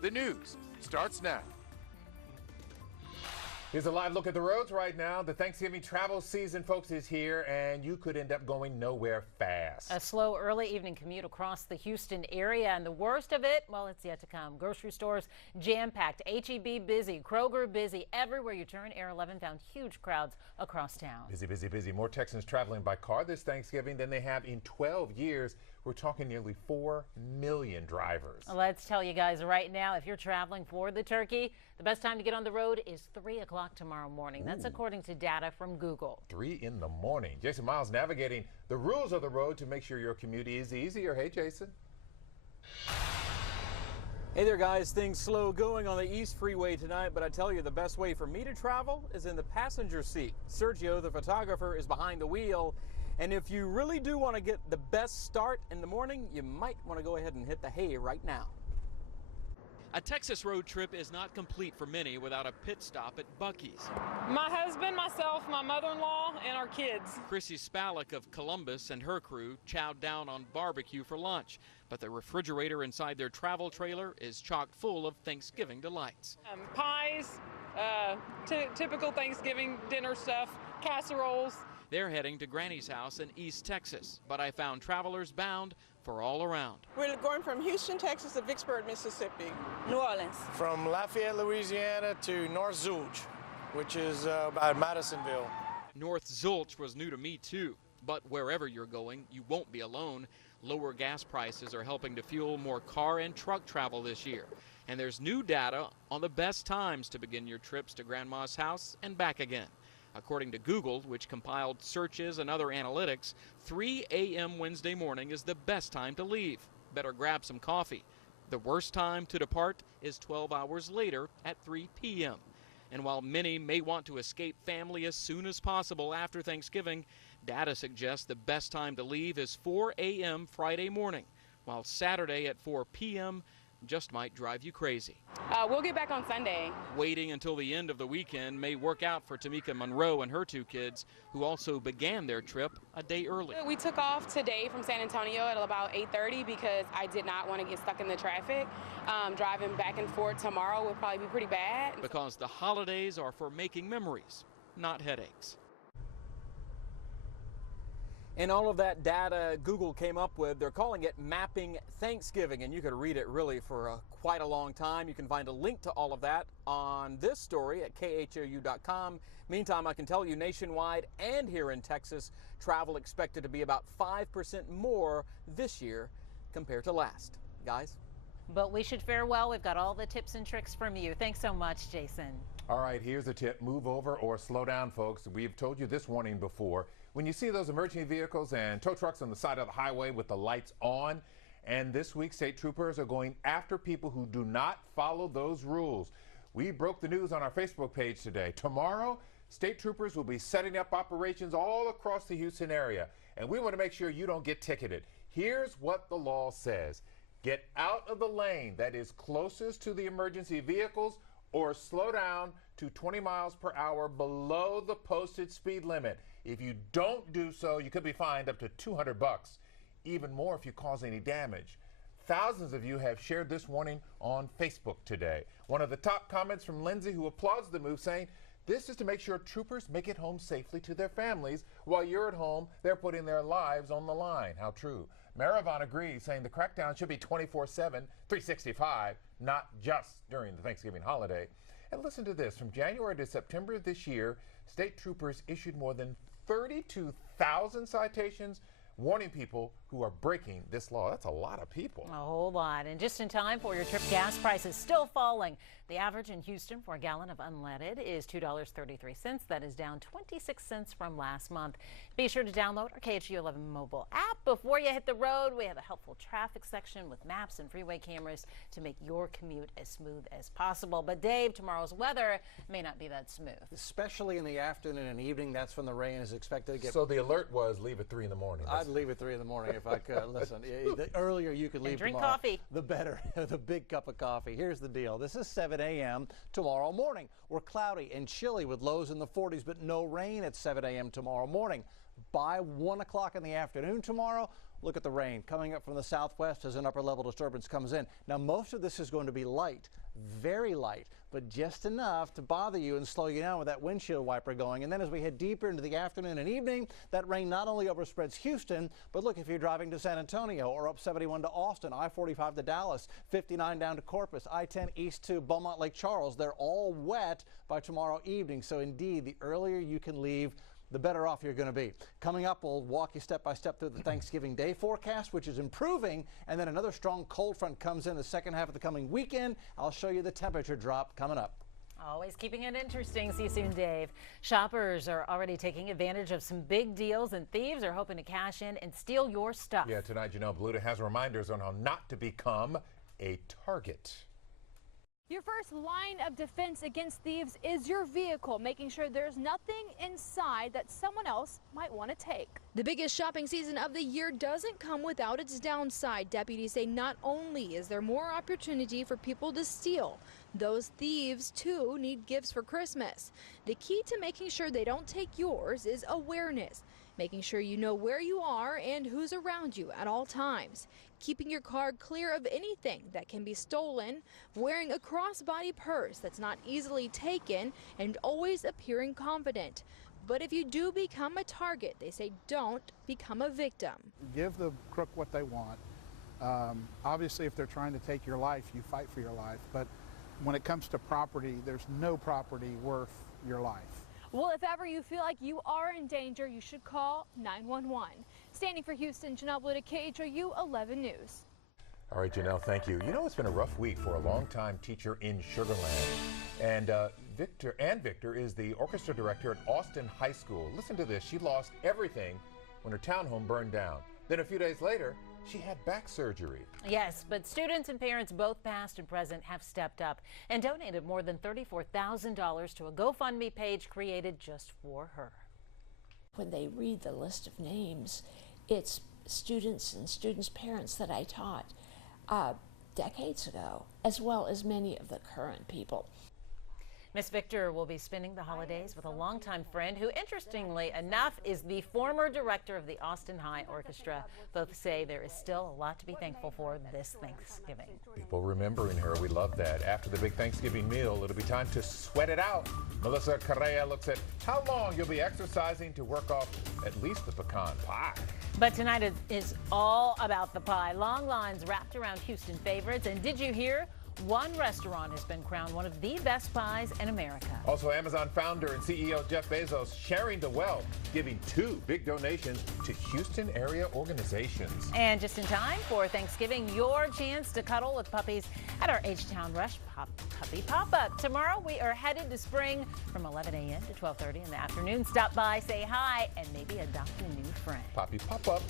The news starts now. Here's a live look at the roads right now. The Thanksgiving travel season, folks, is here, and you could end up going nowhere fast. A slow early evening commute across the Houston area, and the worst of it, well, it's yet to come. Grocery stores jam-packed, H-E-B busy, Kroger busy. Everywhere you turn, Air 11 found huge crowds across town. Busy, busy, busy. More Texans traveling by car this Thanksgiving than they have in 12 years. We're talking nearly 4 million drivers. Let's tell you guys right now, if you're traveling for the turkey, the best time to get on the road is 3 o'clock tomorrow morning. That's according to data from Google. 3 in the morning. Jason Miles navigating the rules of the road to make sure your commute is easier. Hey, Jason. Hey there, guys. Things slow going on the East Freeway tonight, but I tell you, the best way for me to travel is in the passenger seat. Sergio, the photographer, is behind the wheel. And if you really do want to get the best start in the morning, you might want to go ahead and hit the hay right now. A Texas road trip is not complete for many without a pit stop at Buc-ee's. My husband, myself, my mother-in-law, and our kids. Chrissy Spalek of Columbus and her crew chowed down on barbecue for lunch, but the refrigerator inside their travel trailer is chock full of Thanksgiving delights. Pies, typical Thanksgiving dinner stuff, casseroles. They're heading to Granny's house in East Texas, but I found travelers bound for all around. We're going from Houston, Texas to Vicksburg, Mississippi. New Orleans. From Lafayette, Louisiana to North Zulch, which is about Madisonville. North Zulch was new to me too, but wherever you're going, you won't be alone. Lower gas prices are helping to fuel more car and truck travel this year. And there's new data on the best times to begin your trips to Grandma's house and back again. According to Google, which compiled searches and other analytics, 3 a.m. Wednesday morning is the best time to leave. Better grab some coffee. The worst time to depart is 12 hours later at 3 p.m. And while many may want to escape family as soon as possible after Thanksgiving, data suggests the best time to leave is 4 a.m. Friday morning, while Saturday at 4 p.m. just might drive you crazy. We'll get back on Sunday. Waiting until the end of the weekend may work out for Tamika Monroe and her 2 kids, who also began their trip a day early. We took off today from San Antonio at about 8:30 because I did not want to get stuck in the traffic. Driving back and forth tomorrow would probably be pretty bad. Because the holidays are for making memories, not headaches. And all of that data Google came up with, they're calling it Mapping Thanksgiving, and you could read it really for quite a long time. You can find a link to all of that on this story at KHOU.com. Meantime, I can tell you nationwide and here in Texas, travel expected to be about 5% more this year compared to last. Guys? But we should fare well. We've got all the tips and tricks from you. Thanks so much, Jason. All right, here's a tip. Move over or slow down, folks. We've told you this warning before. When you see those emergency vehicles and tow trucks on the side of the highway with the lights on, and this week state troopers are going after people who do not follow those rules. We broke the news on our Facebook page today. Tomorrow, state troopers will be setting up operations all across the Houston area, and we want to make sure you don't get ticketed. Here's what the law says. Get out of the lane that is closest to the emergency vehicles or slow down to 20 miles per hour below the posted speed limit. If you don't do so, you could be fined up to $200, even more if you cause any damage. Thousands of you have shared this warning on Facebook today. One of the top comments from Lindsay, who applauds the move, saying, "This is to make sure troopers make it home safely to their families. While you're at home, they're putting their lives on the line." How true. Maravon agrees, saying the crackdown should be 24/7, 365, not just during the Thanksgiving holiday. And listen to this. From January to September this year, state troopers issued more than 32,000 citations warning people who are breaking this law. That's a lot of people. A whole lot. And just in time for your trip, gas prices still falling. The average in Houston for a gallon of unleaded is $2.33. That is down 26 cents from last month. Be sure to download our KHOU-11 mobile app. Before you hit the road, we have a helpful traffic section with maps and freeway cameras to make your commute as smooth as possible. But Dave, tomorrow's weather may not be that smooth. Especially in the afternoon and evening. That's when the rain is expected to get. So the alert was leave at 3 in the morning. I'd leave at 3 in the morning if I could. Listen, the earlier you could leave and drink tomorrow, coffee, the better. The big cup of coffee. Here's the deal. This is 7 a.m. tomorrow morning. We're cloudy and chilly with lows in the 40s, but no rain at 7 a.m. tomorrow morning. By 1 o'clock in the afternoon tomorrow, Look at the rain coming up from the southwest as an upper level disturbance comes in. Now, most of this is going to be light, very light, but just enough to bother you and slow you down with that windshield wiper going. And then as we head deeper into the afternoon and evening, that rain not only overspreads Houston, but look, if you're driving to San Antonio or up 71 to Austin, I-45 to Dallas, 59 down to Corpus, I-10 east to Beaumont Lake Charles, they're all wet by tomorrow evening. So indeed, the earlier you can leave, the better off you're going to be. Coming up, we'll walk you step by step through the Thanksgiving Day forecast, which is improving, and then another strong cold front comes in the second half of the coming weekend. I'll show you the temperature drop coming up. Always keeping it interesting. See you soon, Dave. Shoppers are already taking advantage of some big deals, and thieves are hoping to cash in and steal your stuff. Yeah, tonight, Janelle Baluta has reminders on how not to become a target. Your first line of defense against thieves is your vehicle, making sure there's nothing inside that someone else might want to take. The biggest shopping season of the year doesn't come without its downside. Deputies say not only is there more opportunity for people to steal, those thieves too need gifts for Christmas. The key to making sure they don't take yours is awareness, making sure you know where you are and who's around you at all times. Keeping your car clear of anything that can be stolen, wearing a crossbody purse that's not easily taken, and always appearing confident. But if you do become a target, they say don't become a victim. Give the crook what they want. Obviously, if they're trying to take your life, you fight for your life. But when it comes to property, there's no property worth your life. Well, if ever you feel like you are in danger, you should call 911. Standing for Houston, Janelle Baluta, KHOU 11 News. All right, Janelle, thank you. You know, it's been a rough week for a longtime teacher in Sugar Land. And Victor is the orchestra director at Austin High School. Listen to this. She lost everything when her townhome burned down. Then a few days later, she had back surgery. Yes, but students and parents, both past and present, have stepped up and donated more than $34,000 to a GoFundMe page created just for her. When they read the list of names, it's students and students' parents that I taught decades ago, as well as many of the current people. Miss Victor will be spending the holidays with a longtime friend who, interestingly enough, is the former director of the Austin High Orchestra. Both say there is still a lot to be thankful for this Thanksgiving. People remembering her, we love that. After the big Thanksgiving meal, it'll be time to sweat it out. Melissa Correa looks at how long you'll be exercising to work off at least the pecan pie. But tonight is all about the pie. Long lines wrapped around Houston favorites. And did you hear? One restaurant has been crowned one of the best pies in America. Also, Amazon founder and CEO Jeff Bezos sharing the wealth, giving 2 big donations to Houston area organizations. And just in time for Thanksgiving, your chance to cuddle with puppies at our H-Town Rush Puppy Pop-Up. Tomorrow, we are headed to spring from 11 a.m. to 12:30 in the afternoon. Stop by, say hi, and maybe adopt a new friend. Puppy Pop-Up.